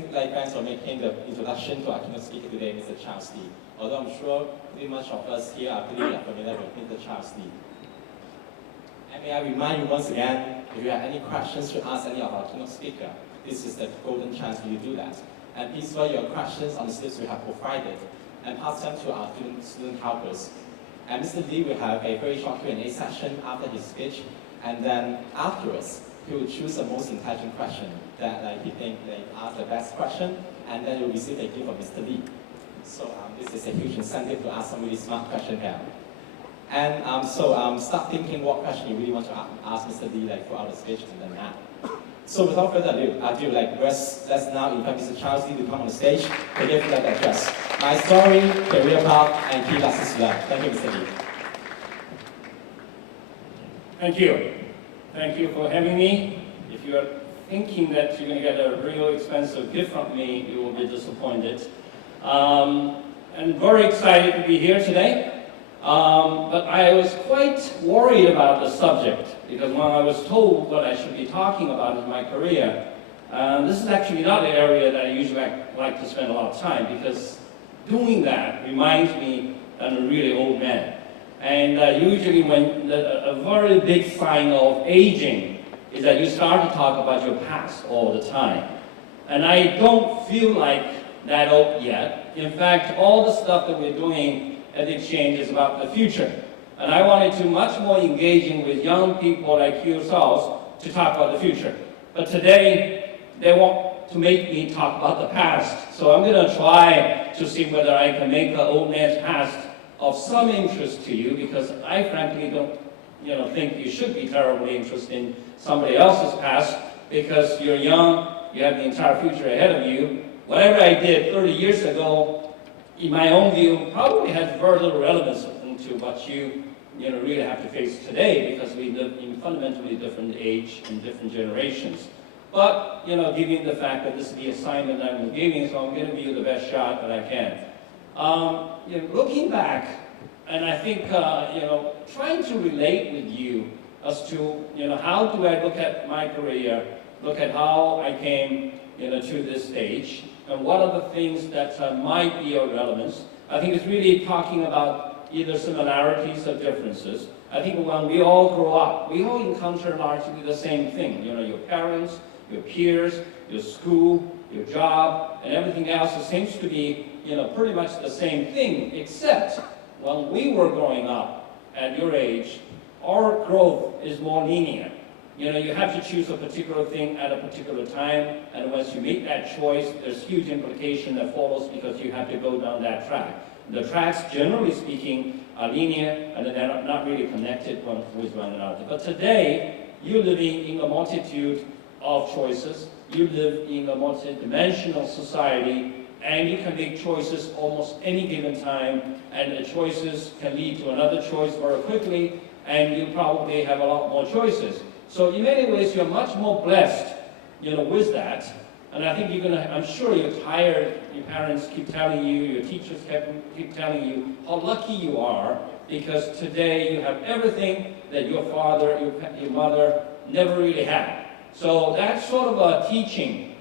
think thanks for making the introduction to our keynote speaker today, Mr. Charles Lee. Although I'm sure pretty much of us here are pretty familiar with Mr. Charles Lee. And may I remind you once again, if you have any questions to ask any of our keynote speaker, this is the golden chance for you to do that. And please write your questions on the slips we have provided and pass them to our student helpers. And Mr. Lee will have a very short Q&A session after his speech, and then afterwards, he will choose the most intelligent question that he thinks they ask the best question, and then you'll receive a gift from Mr. Lee. So this is a huge incentive to ask some really smart question here. And start thinking what question you really want to ask Mr. Lee throughout the speech and then now. So without further ado, let's now invite Mr. Charles Lee to come on the stage to give that address. My story, career path, and key lessons to learn. Thank you, Mr. Lee. Thank you. Thank you for having me. If you are thinking that you're going to get a real expensive gift from me, you will be disappointed. I'm very excited to be here today. But I was quite worried about the subject, because when I was told what I should be talking about in my career, this is actually not an area that I usually like to spend a lot of time, because doing that reminds me that I'm a really old man. And usually when a very big sign of aging is that you start to talk about your past all the time. And I don't feel like that old yet. In fact, all the stuff that we're doing at the exchange is about the future. And I wanted to much more engaging with young people like yourselves to talk about the future. But today, they want to make me talk about the past. So I'm going to try to see whether I can make an old man's past of some interest to you, because I frankly don't think you should be terribly interested in somebody else's past, because you're young, you have the entire future ahead of you. Whatever I did 30 years ago, in my own view, probably has very little relevance to what you really have to face today, because we live in fundamentally different age and different generations. But, given the fact that this is the assignment I'm giving, so I'm going to give you the best shot that I can. Looking back, and I think, trying to relate with you as to, how do I look at my career, look at how I came, to this stage, and what are the things that might be of relevance. I think it's really talking about either similarities or differences. I think when we all grow up, we all encounter largely the same thing. Your parents, your peers, your school, your job, and everything else. It seems to be, pretty much the same thing, except when we were growing up at your age, our growth is more linear. You have to choose a particular thing at a particular time, and once you make that choice, there's huge implication that follows, because you have to go down that track. The tracks, generally speaking, are linear, and they're not really connected with one another. But today, you're living in a multitude of choices. You live in a multi-dimensional society, and you can make choices almost any given time, and the choices can lead to another choice very quickly, and you probably have a lot more choices. So in many ways, you're much more blessed, with that. And I think I'm sure you're tired. Your parents keep telling you, your teachers keep telling you how lucky you are, because today you have everything that your father, your mother never really had. So that sort of a teaching,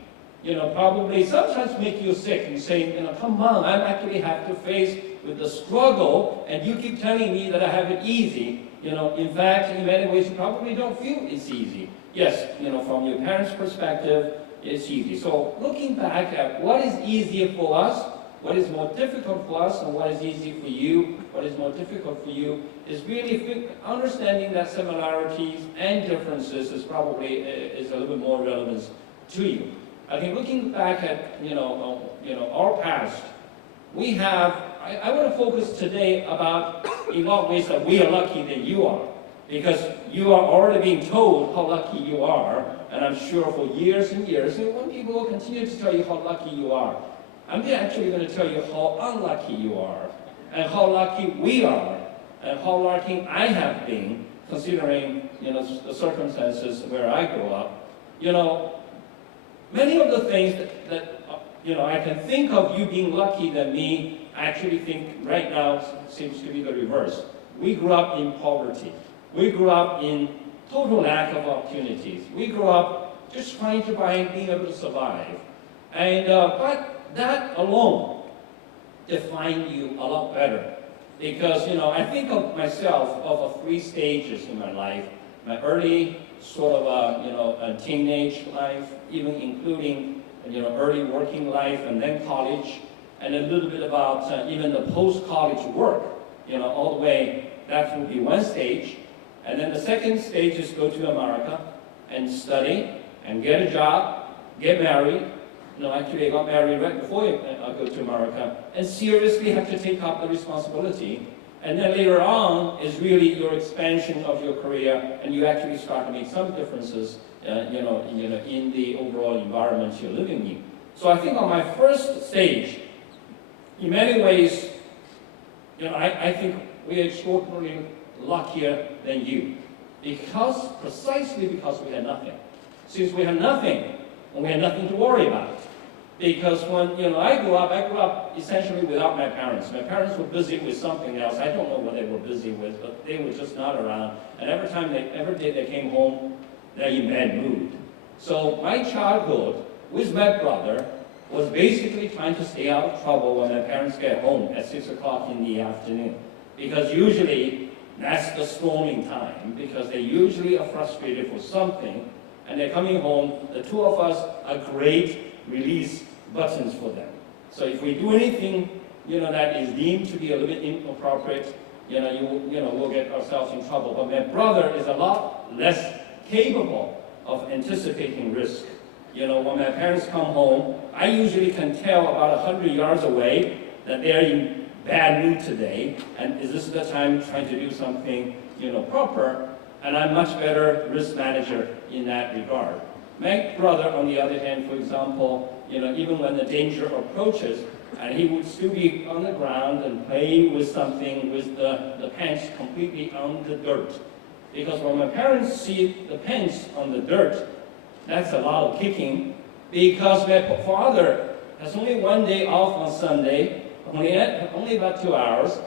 probably sometimes make you sick and say, come on, I actually have to face with the struggle, and you keep telling me that I have it easy. In fact, in many ways, you probably don't feel it's easy. Yes, from your parents' perspective, it's easy. So looking back at what is easier for us, what is more difficult for us, and what is easy for you, what is more difficult for you, is really understanding that similarities and differences is probably is a little bit more relevant to you. I think looking back at our past, we have. I want to focus today about in what ways that we are lucky that you are, because you are already being told how lucky you are, and I'm sure for years and years, and when people will continue to tell you how lucky you are, I'm actually going to tell you how unlucky you are, and how lucky we are, and how lucky I have been, considering the circumstances where I grew up. Many of the things that I can think of you being lucky than me. I actually think right now seems to be the reverse. We grew up in poverty. We grew up in total lack of opportunities. We grew up just trying to being able to survive. And, but that alone defines you a lot better. Because, I think of myself of 3 stages in my life. My early sort of, a teenage life, even including, early working life and then college, and a little bit about even the post-college work, all the way, that will be 1 stage. And then the second stage is go to America and study and get a job, get married. Actually I got married right before I go to America, and seriously have to take up the responsibility. And then later on is really your expansion of your career, and you actually start to make some differences, in the overall environment you're living in. So I think on my first stage, in many ways, I think we're extraordinarily luckier than you, precisely because we had nothing. Since we had nothing, and we had nothing to worry about. Because when I grew up essentially without my parents. My parents were busy with something else. I don't know what they were busy with, but they were just not around. And every day they came home, they're in bad mood. So my childhood with my brother was basically trying to stay out of trouble when my parents get home at 6 o'clock in the afternoon. Because usually that's the storming time, because they usually are frustrated for something, and they're coming home. The 2 of us are great release buttons for them. So if we do anything, that is deemed to be a little bit inappropriate, we'll get ourselves in trouble. But my brother is a lot less capable of anticipating risk. When my parents come home, I usually can tell about 100 yards away that they're in bad mood today, and is this the time trying to do something, proper? And I'm much better risk manager in that regard. My brother, on the other hand, for example, even when the danger approaches, and he would still be on the ground and play with something with the pants completely on the dirt. Because when my parents see the pants on the dirt, that's a lot of kicking, because my father has only 1 day off on Sunday, only about 2 hours,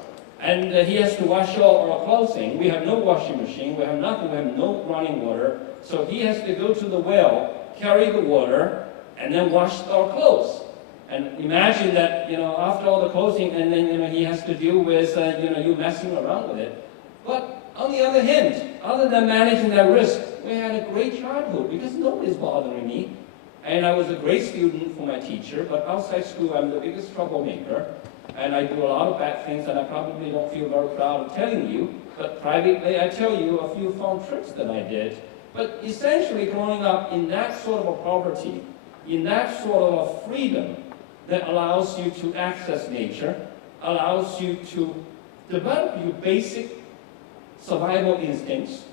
and he has to wash all our clothing. We have no washing machine, we have nothing, we have no running water. So he has to go to the well, carry the water, and then wash our clothes. And imagine that, after all the clothing, and then, he has to deal with, you messing around with it. But on the other hand, other than managing that risk, we had a great childhood because nobody's bothering me. And I was a great student for my teacher, but outside school, I'm the biggest troublemaker. And I do a lot of bad things that I probably don't feel very proud of telling you. But privately, I tell you a few fun tricks that I did. But essentially, growing up in that sort of a poverty, in that sort of a freedom that allows you to access nature, allows you to develop your basic survival instincts.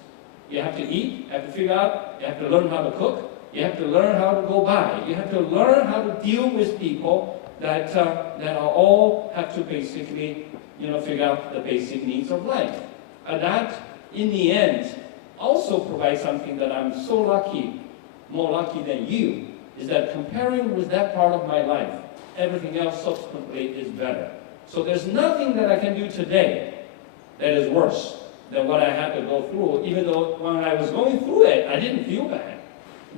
You have to eat, you have to figure out, you have to learn how to cook, you have to learn how to go by, you have to learn how to deal with people that are all have to basically, figure out the basic needs of life. And that, in the end, also provides something that I'm so lucky, more lucky than you, is that comparing with that part of my life, everything else subsequently is better. So there's nothing that I can do today that is worse than what I had to go through, even though when I was going through it, I didn't feel bad.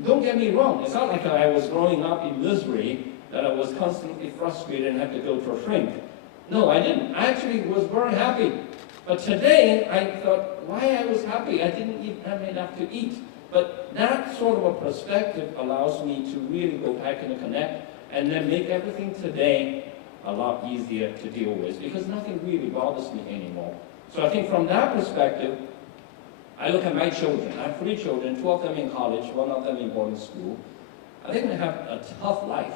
Don't get me wrong, it's not like I was growing up in misery, that I was constantly frustrated and had to go to a shrink. No, I didn't. I actually was very happy. But today, I thought, why I was happy? I didn't even have enough to eat. But that sort of a perspective allows me to really go back and connect, and then make everything today a lot easier to deal with, because nothing really bothers me anymore. So I think from that perspective, I look at my children. I have 3 children, 2 of them in college, 1 of them in boarding school. I think they have a tough life,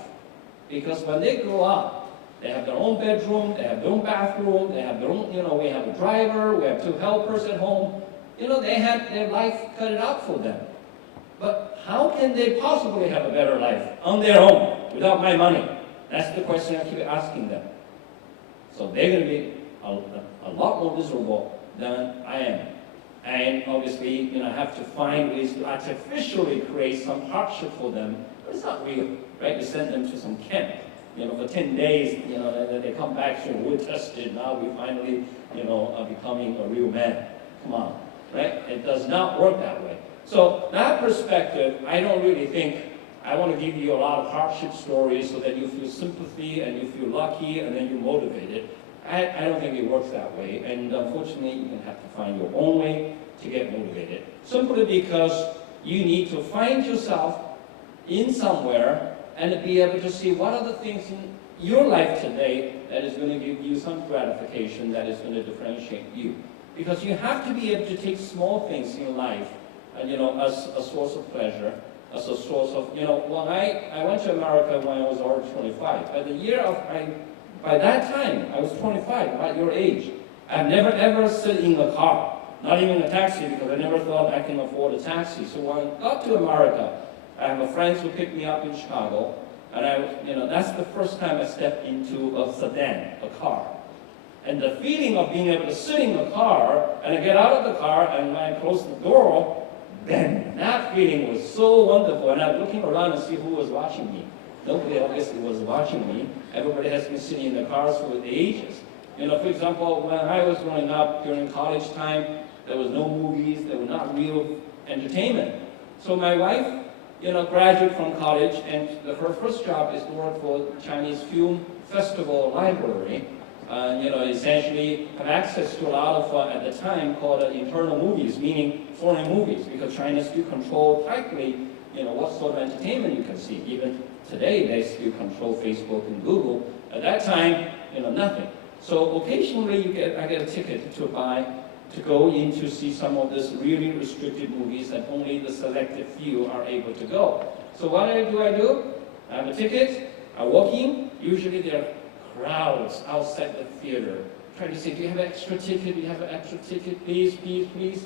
because when they grow up, they have their own bedroom, they have their own bathroom, they have their own, we have a driver, we have 2 helpers at home. They have their life cut it out for them. But how can they possibly have a better life on their own without my money? That's the question I keep asking them. So they're going to be a lot more miserable than I am. And obviously, I have to find ways to artificially create some hardship for them. But it's not real, right? You send them to some camp. For 10 days, they come back, so we're tested. Now we finally, are becoming a real man. Come on, right? It does not work that way. So that perspective, I don't really think I want to give you a lot of hardship stories so that you feel sympathy and you feel lucky and then you're motivated. I don't think it works that way. And unfortunately, you're going to have to find your own way to get motivated. Simply because you need to find yourself in somewhere and be able to see what are the things in your life today that is going to give you some gratification, that is going to differentiate you. Because you have to be able to take small things in life, as a source of pleasure, as a source of, when I went to America when I was already 25. By that time, I was 25, about your age. I've never ever sit in a car, not even a taxi, because I never thought I can afford a taxi. So when I got to America, I have a friend who picked me up in Chicago, and that's the first time I stepped into a sedan, a car. And the feeling of being able to sit in the car, and I get out of the car, and when I close the door, then that feeling was so wonderful. And I'm looking around and see who was watching me. Nobody obviously was watching me. Everybody has been sitting in the cars for ages. For example, when I was growing up during college time, there was no movies, there was not real entertainment. So my wife, graduated from college, and her first job is to work for Chinese Film Festival Library. Essentially have access to a lot of, at the time, called internal movies, meaning foreign movies, because China still control tightly, what sort of entertainment you can see. Even today, they still control Facebook and Google. At that time, nothing. So occasionally, I get a ticket to buy, to go in to see some of these really restricted movies that only the selected few are able to go. So what do? I have a ticket, I walk in, usually there are crowds outside the theater trying to say, do you have an extra ticket? Do you have an extra ticket? Please, please, please.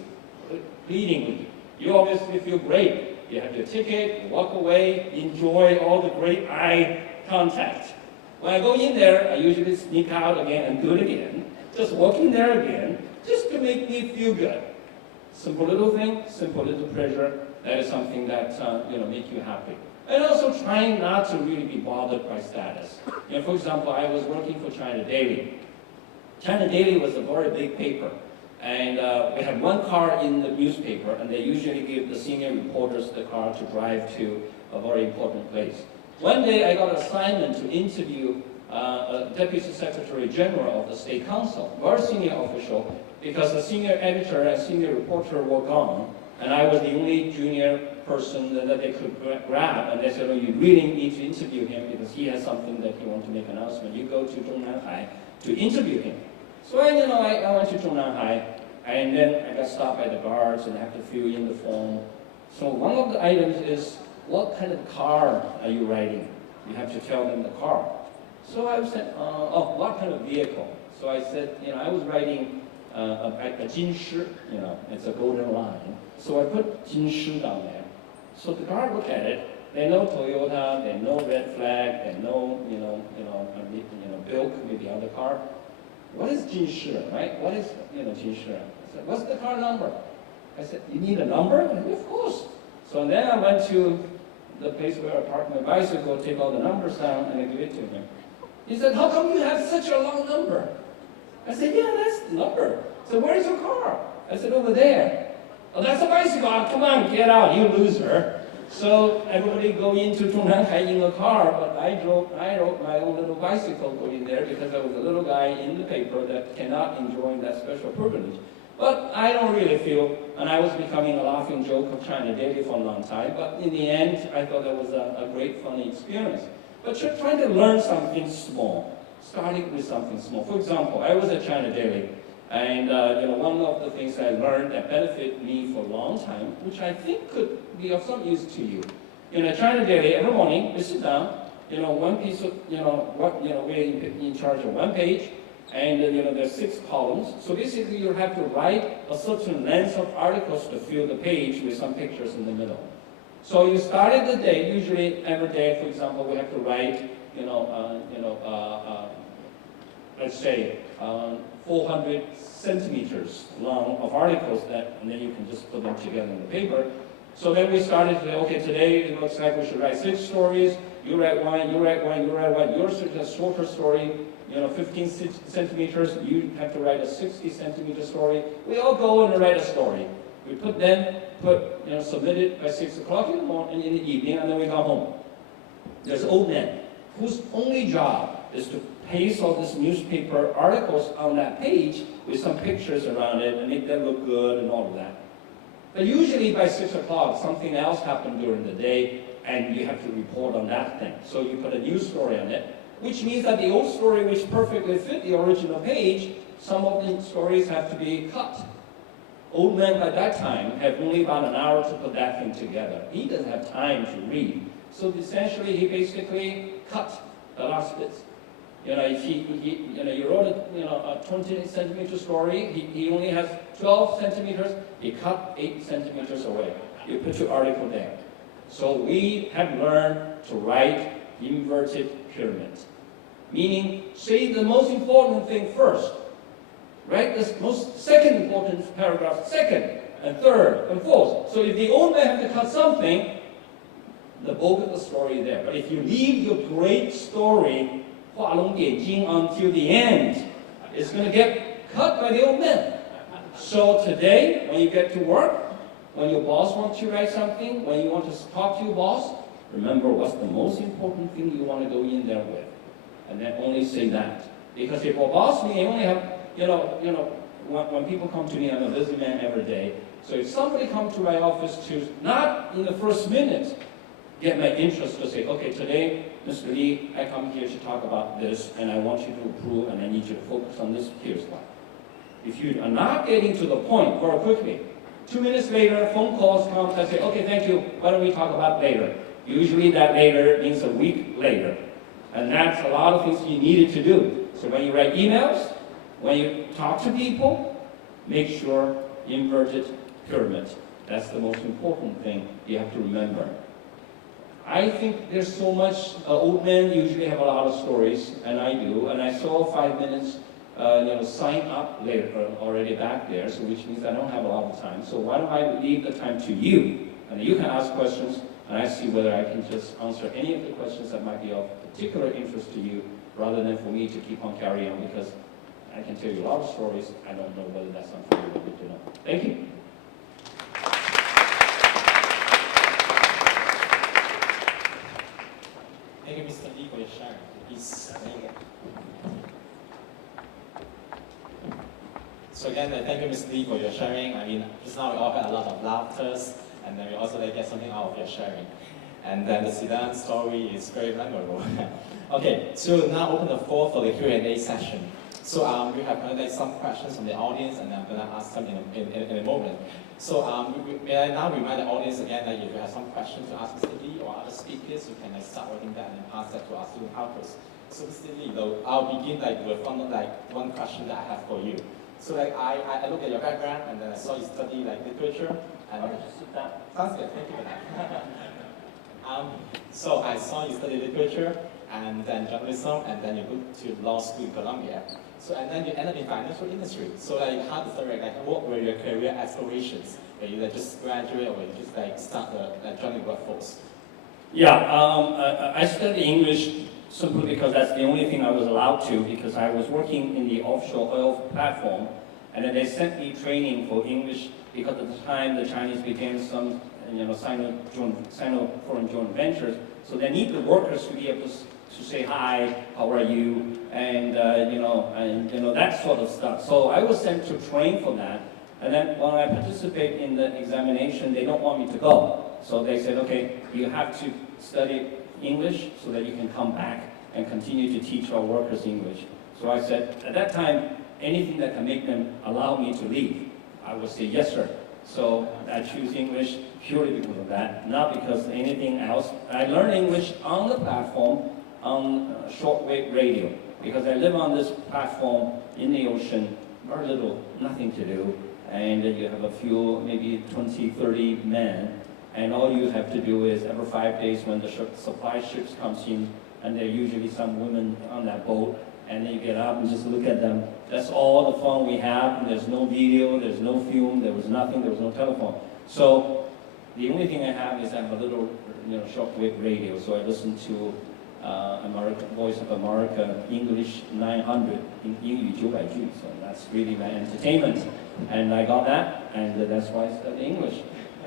Pleading with you. You obviously feel great. You have your ticket, walk away, enjoy all the great eye contact. When I go in there, I usually sneak out again and do it again. Just walk in there again, just to make me feel good. Simple little thing, simple little pleasure. That is something that make you happy. And also trying not to really be bothered by status. For example, I was working for China Daily. China Daily was a very big paper. And we had one car in the newspaper, and they usually give the senior reporters the car to drive to a very important place. One day I got an assignment to interview a Deputy Secretary General of the State Council, very senior official, because the senior editor and senior reporter were gone, and I was the only junior person that they could grab, and they said, you really need to interview him because he has something that he wants to make an announcement. You go to Zhongnanhai to interview him. So I went to Zhongnanhai, and then I got stopped by the guards and I have to fill in the form. So one of the items is, what kind of car are you riding? You have to tell them the car. So I said, what kind of vehicle? So I said, I was riding a Jinshi, it's a golden line. So I put Jinshi down there. So the guard looked at it. They know Toyota, they know red flag, they know, Bilk, maybe other car. What is Jinshi, right? What is, Jinshi? I said, what's the car number? I said, you need a number? And said, of course. So then I went to the place where I parked my bicycle, take all the numbers down, and I give it to him. He said, how come you have such a long number? I said, yeah, that's the number. So where's your car? I said, over there. Oh, that's a bicycle. Oh, come on, get out, you loser. So everybody go into Zhongnanhai in a car, but I rode my own little bicycle going there because I was a little guy in the paper that cannot enjoy that special privilege. But I don't really feel, and I was becoming a laughing joke of China Daily for a long time, but in the end, I thought that was a great, funny experience. But you're trying to learn something small, starting with something small. For example, I was at China Daily, and one of the things I learned that benefited me for a long time, which I think could be of some use to you. China Daily, every morning, we sit down, one piece of, we're in charge of one page, and there's 6 columns. So basically, you have to write a certain length of articles to fill the page with some pictures in the middle. So you started the day, usually every day, for example, we have to write, let's say, 400 centimeters long of articles and then you can just put them together in the paper. So then we started to say, okay, today it looks like we should write 6 stories. You write one, you write one, you write one. Yours is a shorter story, 15 centimeters. You have to write a 60 centimeter story. We all go and write a story. We submit it by 6 o'clock in the morning, in the evening, and then we go home. There's old men whose only job is to paste all these newspaper articles on that page with some pictures around it and make them look good and all of that. But usually by 6 o'clock, something else happened during the day, and you have to report on that thing. So you put a news story on it, which means that the old story, which perfectly fit the original page, some of the stories have to be cut. Old man by that time have only about an hour to put that thing together. He doesn't have time to read. So essentially, he basically cut the last bits. If you wrote a 20 centimeter story, he only has 12 centimeters, he cut 8 centimeters away. You put your article there. So we have learned to write inverted pyramid. Meaning, say the most important thing first. Right? The most second important paragraph second, and third, and fourth. So if the old man have to cut something, the bulk of the story is there. But if you leave your great story 画龙点睛 until the end, it's going to get cut by the old man. So today, when you get to work, when your boss wants you to write something, when you want to talk to your boss, remember what's the most important thing you want to go in there with. And then only say that. Because if your boss may only have, when people come to me, I'm a busy man every day. So if somebody comes to my office to, not in the first minute, get my interest to say, okay, today, Mr. Lee, I come here to talk about this, and I want you to approve, and I need you to focus on this. Here's why. If you are not getting to the point very quickly, 2 minutes later, phone calls come, I say, okay, thank you, why don't we talk about later? Usually that later means a week later. And that's a lot of things you needed to do. So when you write emails, when you talk to people, make sure inverted pyramid. That's the most important thing you have to remember. I think there's so much, old men usually have a lot of stories, and I do, and I saw 5 minutes, sign up later already back there, so which means I don't have a lot of time. So why don't I leave the time to you, and you can ask questions, and I see whether I can just answer any of the questions that might be of particular interest to you, rather than for me to keep on carrying on, because I can tell you a lot of stories. I don't know whether that's something you want to know. Thank you. Thank you, Mr. Lee, for your sharing. Please. So again, thank you, Mr. Lee, for your sharing. I mean, just now we all had a lot of laughter, and then we also get something out of your sharing. And then the Sudan story is very memorable. Okay, so now open the floor for the Q&A session. So we have some questions from the audience, and I'm going to ask them in a moment. So may I now remind the audience again that if you have some questions to ask Mr. Lee or other speakers, you can start writing that and pass that to our student helpers. So Mr. Lee, I'll begin with one question that I have for you. So I look at your background, and then I saw you study literature. And just sit down. Sounds good. Thank you for that. So I saw you study literature, and then journalism, and then you go to law school in Columbia. So and then you end up in financial industry. So how does what were your career aspirations? Were you just graduate, or you just start joining the workforce? Yeah, I studied English simply because that's the only thing I was allowed to, because I was working in the offshore oil platform, and then they sent me training for English because at the time the Chinese began some Sino-foreign joint ventures, so they need the workers to be able to say hi, how are you, and that sort of stuff. So I was sent to train for that, and then when I participate in the examination, they don't want me to go. So they said, okay, you have to study English so that you can come back and continue to teach our workers English. So I said, at that time, anything that can make them allow me to leave, I would say yes, sir. So I choose English purely because of that, not because of anything else. I learned English on the platform on shortwave radio, because I live on this platform in the ocean, very little, nothing to do, and you have a few, maybe 20, 30 men, and all you have to do is every 5 days when the supply ships comes in, and there are usually some women on that boat, and then you get up and just look at them. That's all the fun we have, and there's no video, there's no film, there was nothing, there was no telephone. So the only thing I have is I have a little shortwave radio, so I listen to Voice of America, English 900, 英语900句, so that's really my entertainment. And I got that, and that's why I studied English.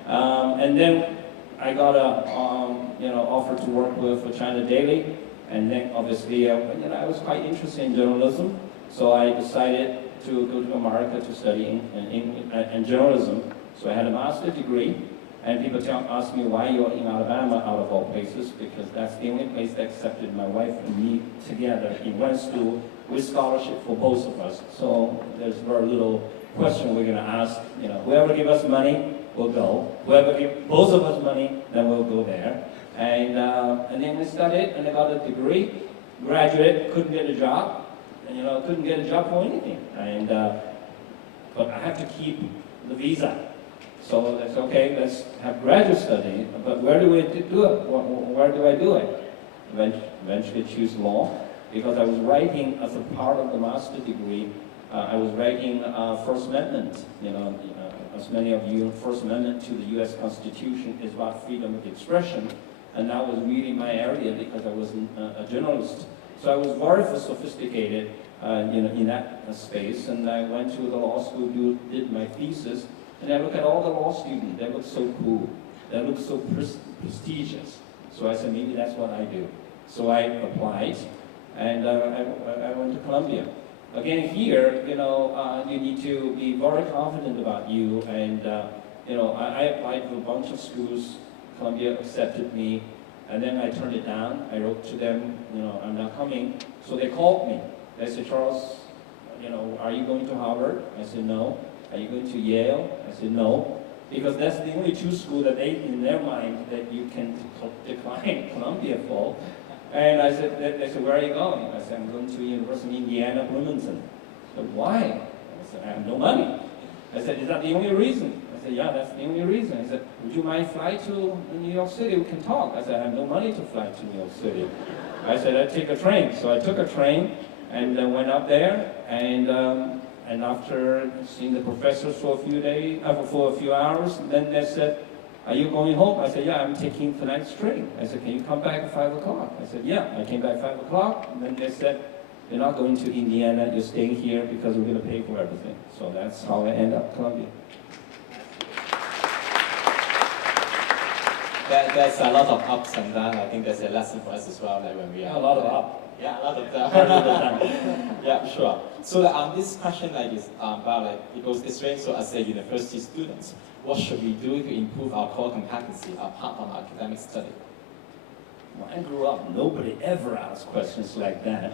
And then I got a offer to work with China Daily, and then obviously I was quite interested in journalism, so I decided to go to America to study in journalism. So I had a master's degree, and people ask me why you're in Alabama out of all places, because that's the only place that accepted my wife and me together in one school with scholarship for both of us. So there's very little question we're going to ask. Whoever give us money, we'll go. Whoever give both of us money, then we'll go there. And then I studied, and I got a degree, graduated, couldn't get a job, and couldn't get a job for anything. And but I have to keep the visa. So that's okay, let's have graduate study, but where do we do it? Where do I do it? Eventually choose law, because I was writing as a part of the master's degree, I was writing First Amendment. As many of you, First Amendment to the U.S. Constitution is about freedom of expression, and that was really my area because I was a journalist. So I was very sophisticated, in that space, and I went to the law school, did my thesis. And I look at all the law students, they look so cool, they look so prestigious. So I said, maybe that's what I do. So I applied, and I went to Columbia. Again, here, you need to be very confident about you, and I applied to a bunch of schools. Columbia accepted me, and then I turned it down. I wrote to them, I'm not coming. So they called me. They said, Charles, are you going to Harvard? I said, no. Are you going to Yale? I said, no. Because that's the only two schools that in their mind, that you can decline Columbia for. And I said, they said, where are you going? I said, I'm going to University of Indiana, Bloomington. I said, why? I said, I have no money. I said, is that the only reason? I said, yeah, that's the only reason. I said, would you mind fly to New York City? We can talk. I said, I have no money to fly to New York City. I said, I'd take a train. So I took a train and went up there, and after seeing the professors for a few hours, then they said, are you going home? I said, yeah, I'm taking tonight's train. I said, can you come back at 5 o'clock? I said, yeah. I came back at 5 o'clock, and then they said, you're not going to Indiana, you're staying here because we're going to pay for everything. So that's how I ended up Columbia. There's a lot of ups and downs. I think there's a lesson for us as well, like when we are... A lot of up. Yeah, a lot of that. Yeah, sure. So this question is about it goes this way. So as a university student, what should we do to improve our core competency apart from academic study? When I grew up, nobody ever asked questions like that.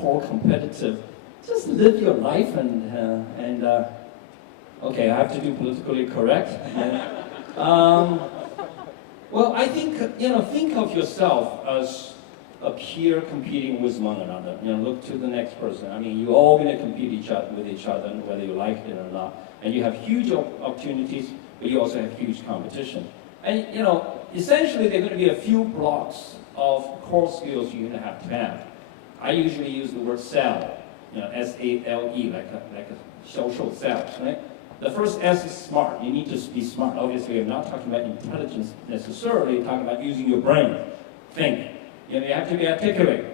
Core competitive. Just live your life and okay, I have to do politically correct. Well, I think think of yourself as a peer competing with one another. Look to the next person. I mean, you're all going to compete with each other, whether you like it or not. And you have huge opportunities, but you also have huge competition. And essentially, there are going to be a few blocks of core skills you're going to have. I usually use the word sell, S-A-L-E, like a social sell, right? The first S is smart. You need to be smart. Obviously, I'm not talking about intelligence necessarily. I'm talking about using your brain. Think. You have to be articulate.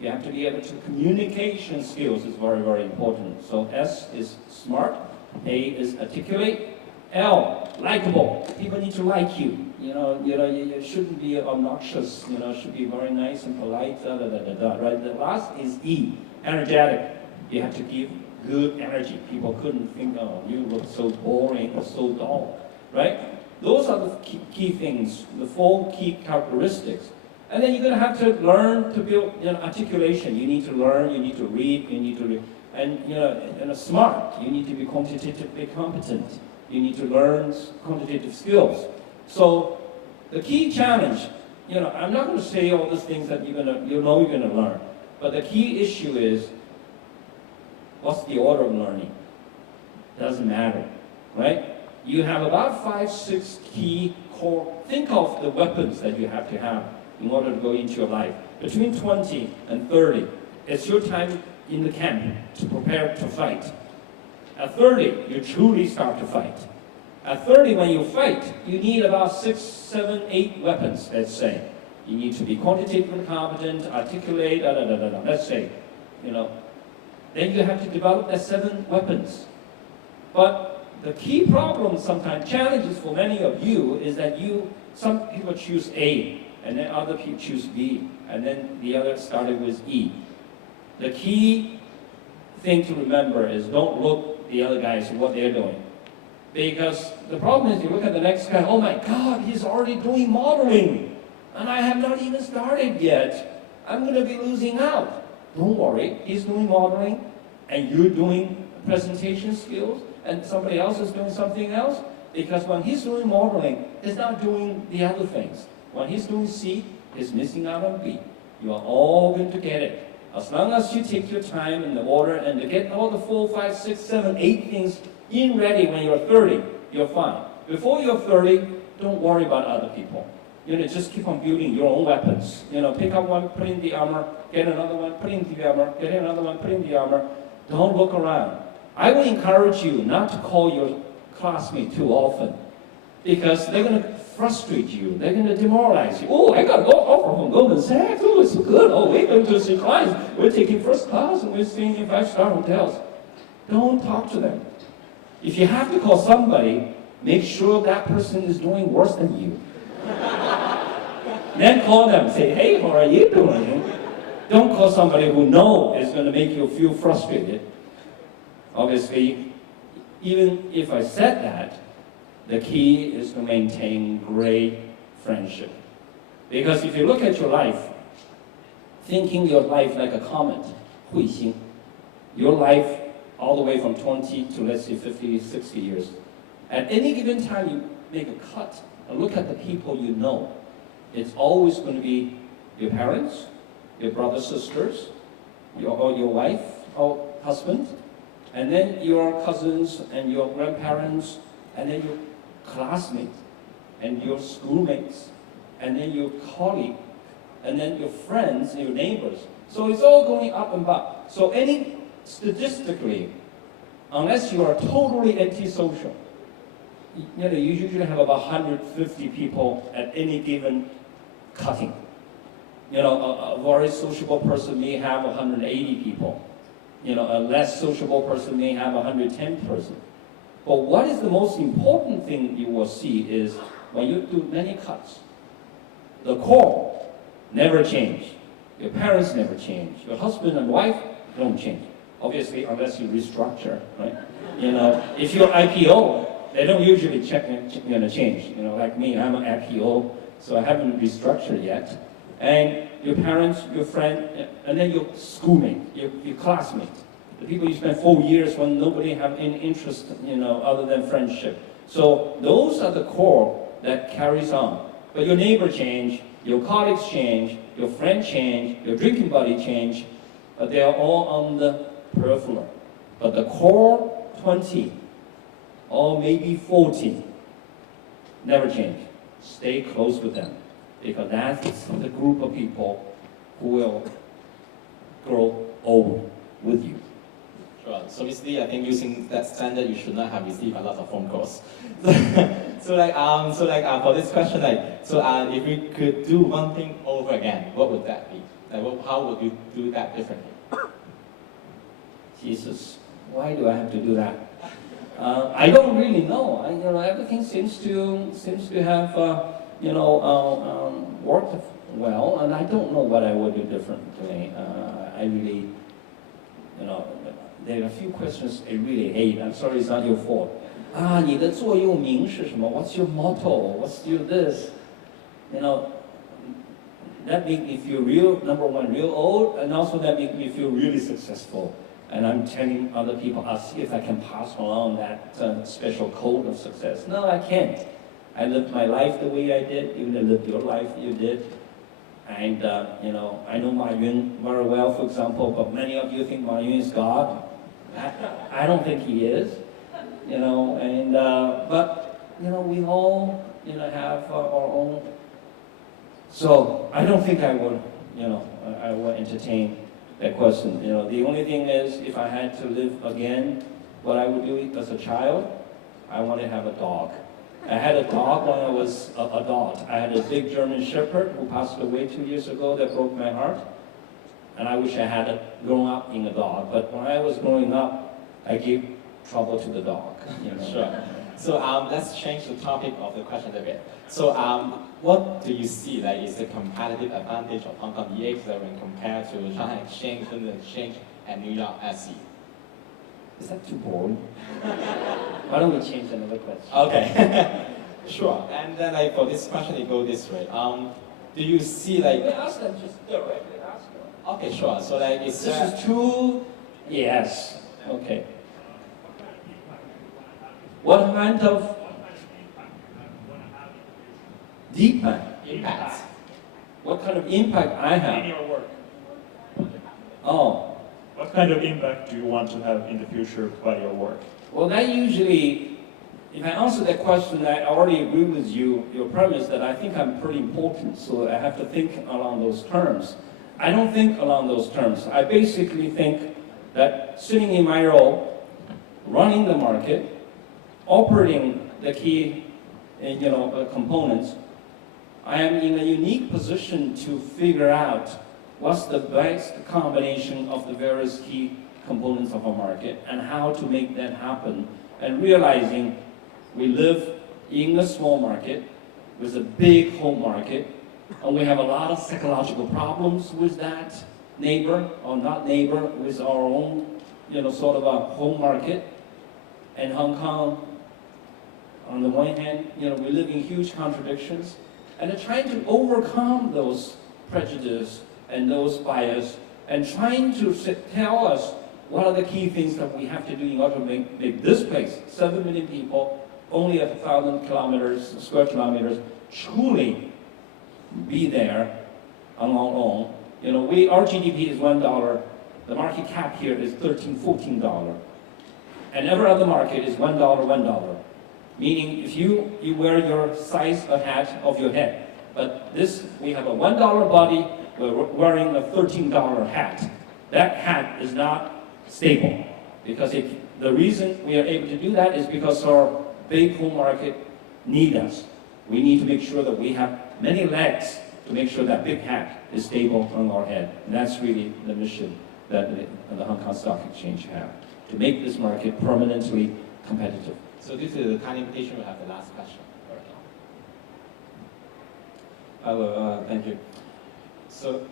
You have to be able to communication skills is very, very important. So S is smart. A is articulate. L, likable. People need to like you. You shouldn't be obnoxious. Should be very nice and polite. Right. The last is E, energetic. You have to give good energy. People couldn't think, oh, you look so boring or so dull. Right. Those are the key things. The 4 key characteristics. And then you're going to have to learn to build articulation. You need to learn, you need to read, you need to read. And smart, you need to be quantitatively competent. You need to learn quantitative skills. So the key challenge, I'm not going to say all these things that you're going to learn. But the key issue is, what's the order of learning? Doesn't matter, right? You have about 5, 6 key core. Think of the weapons that you have to have in order to go into your life. Between 20 and 30, it's your time in the camp to prepare to fight. At 30, you truly start to fight. At 30, when you fight, you need about 6, 7, 8 weapons, let's say. You need to be quantitatively competent, articulate, let's say. Then you have to develop that 7 weapons. But the key problem, sometimes challenges for many of you, is that some people choose A, and then other people choose B, and then the other started with E. The key thing to remember is don't look the other guys what they're doing. Because the problem is you look at the next guy, oh my God, he's already doing modeling, and I have not even started yet. I'm going to be losing out. Don't worry, he's doing modeling, and you're doing presentation skills, and somebody else is doing something else. Because when he's doing modeling, he's not doing the other things. When he's doing C, he's missing out on B. You are all going to get it. As long as you take your time in the order and to get all the 4, 5, 6, 7, 8 things in ready when you're 30, you're fine. Before you're 30, don't worry about other people. Just keep on building your own weapons. Pick up one, put in the armor, get another one, put in the armor, get another one, put in the armor. Don't look around. I would encourage you not to call your classmate too often, because they're going to frustrate you. They're going to demoralize you. Oh, I got an offer from Goldman Sachs. Oh, it's so good. Oh, we're going to see clients. We're taking first class and we're staying in 5-star hotels. Don't talk to them. If you have to call somebody, make sure that person is doing worse than you. Then call them and say, hey, how are you doing? Don't call somebody who knows is going to make you feel frustrated. Obviously, even if I said that, the key is to maintain great friendship. Because if you look at your life, thinking your life like a comet, 彗星, your life all the way from 20 to, let's say, 50, 60 years, at any given time you make a cut and look at the people you know, it's always going to be your parents, your brothers, sisters, your wife or husband, and then your cousins and your grandparents, and then your classmates, and your schoolmates, and then your colleague, and then your friends and your neighbors. So it's all going up and up. So statistically, unless you are totally antisocial, you usually have about 150 people at any given cutting. A very sociable person may have 180 people. A less sociable person may have 110 person. But what is the most important thing you will see is when you do many cuts, the core never change. Your parents never change. Your husband and wife don't change. Obviously, unless you restructure, right? If you're IPO, they don't usually change. Like me, I'm an IPO, so I haven't restructured yet. And your parents, your friend, and then your schoolmate, your classmate, the people you spent 4 years when nobody have any interest, other than friendship. So those are the core that carries on. But your neighbor change, your colleagues change, your friend change, your drinking buddy change, but they are all on the peripheral. But the core 20, or maybe 40, never change. Stay close with them, because that's the group of people who will grow old with you. Sure. So basically, I think using that standard, you should not have received a lot of phone calls. So for this question, if we could do one thing over again, what would that be? How would you do that differently? Jesus, why do I have to do that? I don't really know. Everything seems to have worked well, and I don't know what I would do differently. I really, there are a few questions I really hate. I'm sorry, it's not your fault. 你的座右铭是什么? What's your motto? What's your this? That makes me feel number one, real old, and also that makes me feel really successful. And I'm telling other people, I'll see if I can pass along that special code of success. No, I can't. I lived my life the way I did. You lived your life you did. And, I know Ma Yun very well, for example, but many of you think Ma Yun is God. I don't think he is, but we all, have our own. So I don't think I would, I would entertain that question. The only thing is, if I had to live again, what I would do as a child, I want to have a dog. I had a dog when I was a dog. I had a big German Shepherd who passed away 2 years ago that broke my heart. And I wish I had grown up in a dog. But when I was growing up, I gave trouble to the dog. You know? Sure. So let's change the topic of the question a bit. So what do you see like is the competitive advantage of Hong Kong EX when compared to Shanghai Exchange, London Exchange, and New York SE? Is that too boring? Why don't we change another question? Okay. Sure. And then like for this question, it goes this way. Do you see like? Ask them just directly. Ask them. Okay, sure. So like This is too. Yes. Okay. What kind of impact? What kind of impact I In have? your work, Oh, what kind of impact do you want to have in the future by your work? well, that usually, if I answer that question, I already agree with you, your premise that I think I'm pretty important, so I have to think along those terms. I don't think along those terms. I basically think that sitting in my role, running the market, operating the key components, I am in a unique position to figure out what's the best combination of the various key components of a market and how to make that happen, and realizing we live in a small market with a big home market, and we have a lot of psychological problems with that neighbor or not neighbor, with our own sort of a home market. And Hong Kong, on the one hand, we live in huge contradictions, and trying to overcome those prejudices and those bias, and trying to tell us what are the key things that we have to do in order to make this place, 7 million people, only 1,000 square kilometers, truly be there on our own. Our GDP is $1. The market cap here is $13, $14. And every other market is $1, $1. Meaning if you wear your size of hat of your head. But this, we have a $1 body, we're wearing a $13 hat. That hat is not stable. Because the reason we are able to do that is because our big home market need us. We need to make sure that we have many legs to make sure that big hat is stable on our head. And that's really the mission that the Hong Kong Stock Exchange have, to make this market permanently competitive. So due to the time limitation, we have the last question. Hello, thank you. So,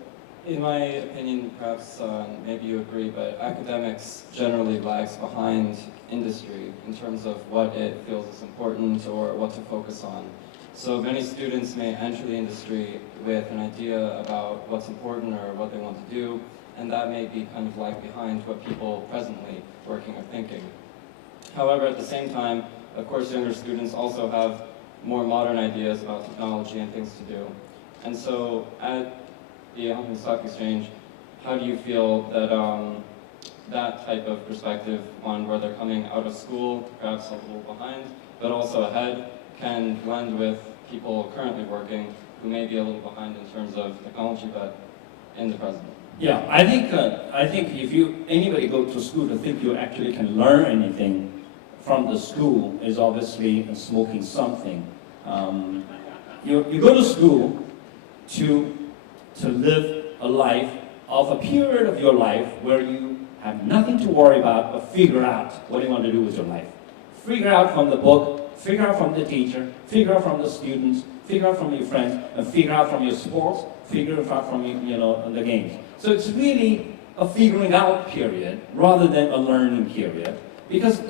in my opinion, perhaps maybe you agree, but academics generally lags behind industry in terms of what it feels is important or what to focus on. So many students may enter the industry with an idea about what's important or what they want to do, and that may be kind of lag behind what people presently working are thinking. However, at the same time, of course, younger students also have more modern ideas about technology and things to do. And so at the Hong Kong Stock Exchange, how do you feel that that type of perspective, one where they're coming out of school, perhaps a little behind, but also ahead, can blend with people currently working who may be a little behind in terms of technology, but in the present? Yeah, I think if anybody go to school to think you actually can learn anything from the school is obviously smoking something. You go to school to live a life of a period of your life where you have nothing to worry about, but figure out what you want to do with your life. Figure out from the book, figure out from the teacher, figure out from the students, figure out from your friends, and figure out from your sports, figure out from the games. So it's really a figuring out period rather than a learning period. Because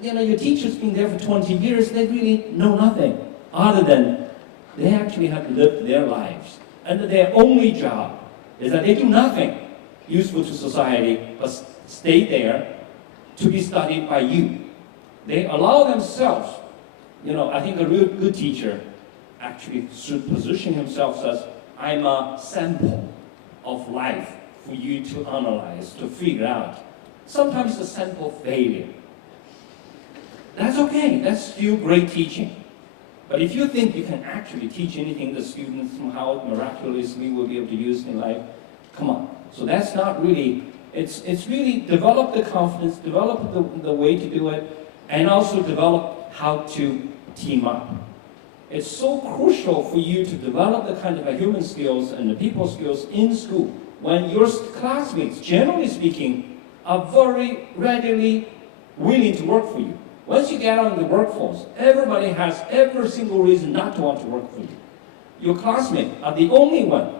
your teacher's been there for 20 years, they really know nothing other than they actually have lived their lives. And their only job is that they do nothing useful to society, but stay there to be studied by you. They allow themselves, I think a real good teacher actually should position himself as, I'm a sample of life for you to analyze, to figure out. Sometimes a sample failure. That's okay, that's still great teaching. But if you think you can actually teach anything the students somehow miraculously will be able to use in life, come on. So that's not really, it's really develop the confidence, develop the way to do it, and also develop how to team up. It's so crucial for you to develop the kind of human skills and the people skills in school when your classmates, generally speaking, are very readily willing to work for you. Once you get out in the workforce, everybody has every single reason not to want to work for you. Your classmates are the only one.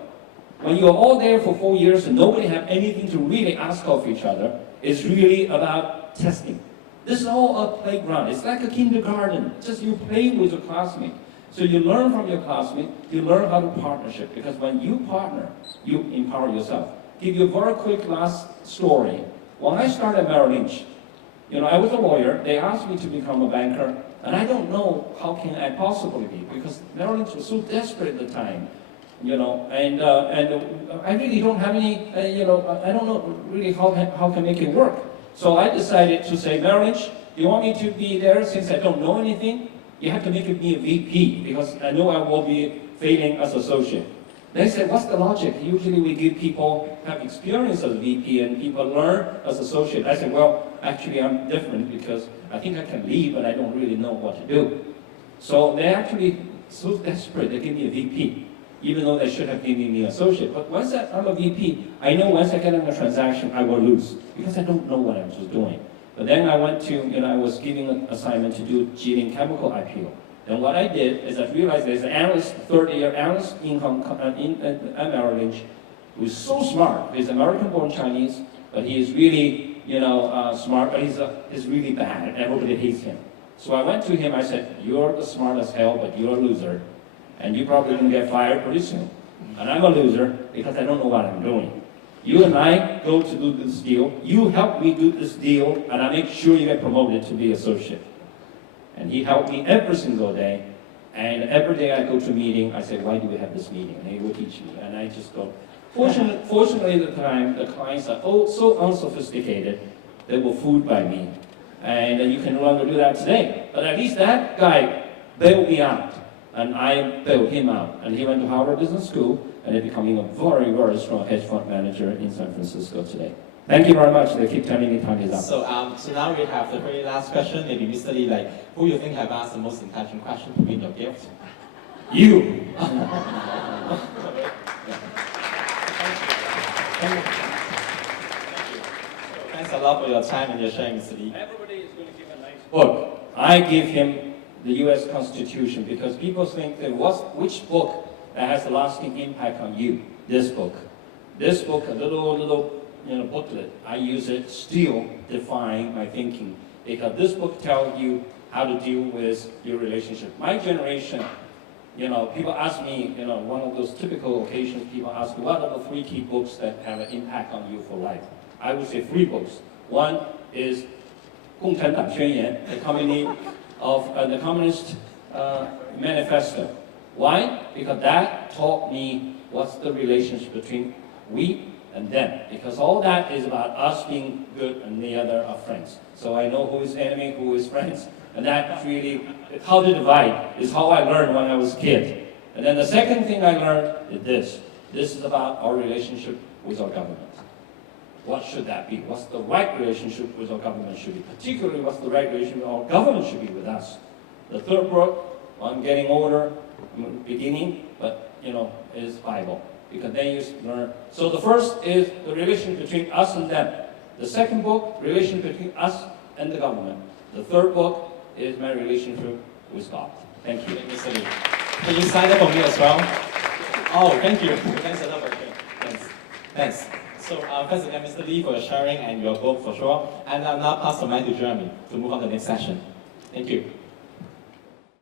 When you're all there for 4 years and nobody have anything to really ask of each other, it's really about testing. This is all a playground. It's like a kindergarten. Just you play with your classmate. So you learn from your classmate, you learn how to partnership. Because when you partner, you empower yourself. Give you a very quick last story. When I started Merrill Lynch, I was a lawyer. They asked me to become a banker. And I don't know how can I possibly be, because Merrill Lynch was so desperate at the time. And I really don't have any, I don't know really how can make it work. So I decided to say, Merrill Lynch, you want me to be there since I don't know anything? You have to make me a VP, because I know I will be failing as associate. They said, what's the logic? Usually we give people have experience as VP and people learn as associate. I said, well, actually I'm different because I think I can lead, but I don't really know what to do. So they're actually so desperate, they give me a VP, even though they should have given me an associate. But once I'm a VP, I know once I get on a transaction, I will lose, because I don't know what I was doing. But then I went to, I was given an assignment to do Jilin Chemical IPO. And what I did is I realized there's an analyst, third-year analyst in Merrill Lynch, who's so smart. He's American-born Chinese, but he is really, smart, but he's really bad, and everybody hates him. So I went to him, I said, you're the smart as hell, but you're a loser, and you probably can get fired pretty soon. And I'm a loser because I don't know what I'm doing. You and I go to do this deal, you help me do this deal, and I make sure you get promoted to be associate. And he helped me every single day. And every day I go to a meeting, I say, why do we have this meeting? And he will teach me. And I just go. Fortunately at the time, the clients are so unsophisticated, they were fooled by me. And you can no longer do that today. But at least that guy bailed me out. And I bailed him out. And he went to Harvard Business School, and he's becoming a very, very strong hedge fund manager in San Francisco today. Thank you very much. They keep telling me time is up. So now we have the very last question. Maybe Mr. Lee, who you think have asked the most intelligent question to win your gift? You. Thanks a lot for your time and your sharing, Mr. Lee. Everybody is going to give a nice book. I give him the U.S. Constitution, because people think that which book that has a lasting impact on you? This book. This book, a little booklet, I use it, still define my thinking. Because this book tells you how to deal with your relationship. My generation, people ask me, one of those typical occasions, people ask, what are the 3 key books that have an impact on you for life? I would say 3 books. One is 共产党宣言, the Communist Manifesto. Why? Because that taught me what's the relationship between we and them, because all that is about us being good and the other are friends. So I know who is enemy, who is friends, and that really, how to divide is how I learned when I was a kid. And then the second thing I learned is this. This is about our relationship with our government. What should that be? What's the right relationship with our government should be? Particularly, what's the right relationship our government should be with us? The third book, I'm getting older, beginning, but is Bible. Because then you learn. So the first is the relation between us and them. The second book, relation between us and the government. The third book is my relationship with God. Thank you. Thank you, Mr. Lee. Can you sign up for me as well? Oh, thank you. Thanks a lot for sharing. Thanks. So thanks again, Mr. Lee, for your sharing and your book for sure. And I'll now pass the mic to Jeremy to move on to the next session. Thank you.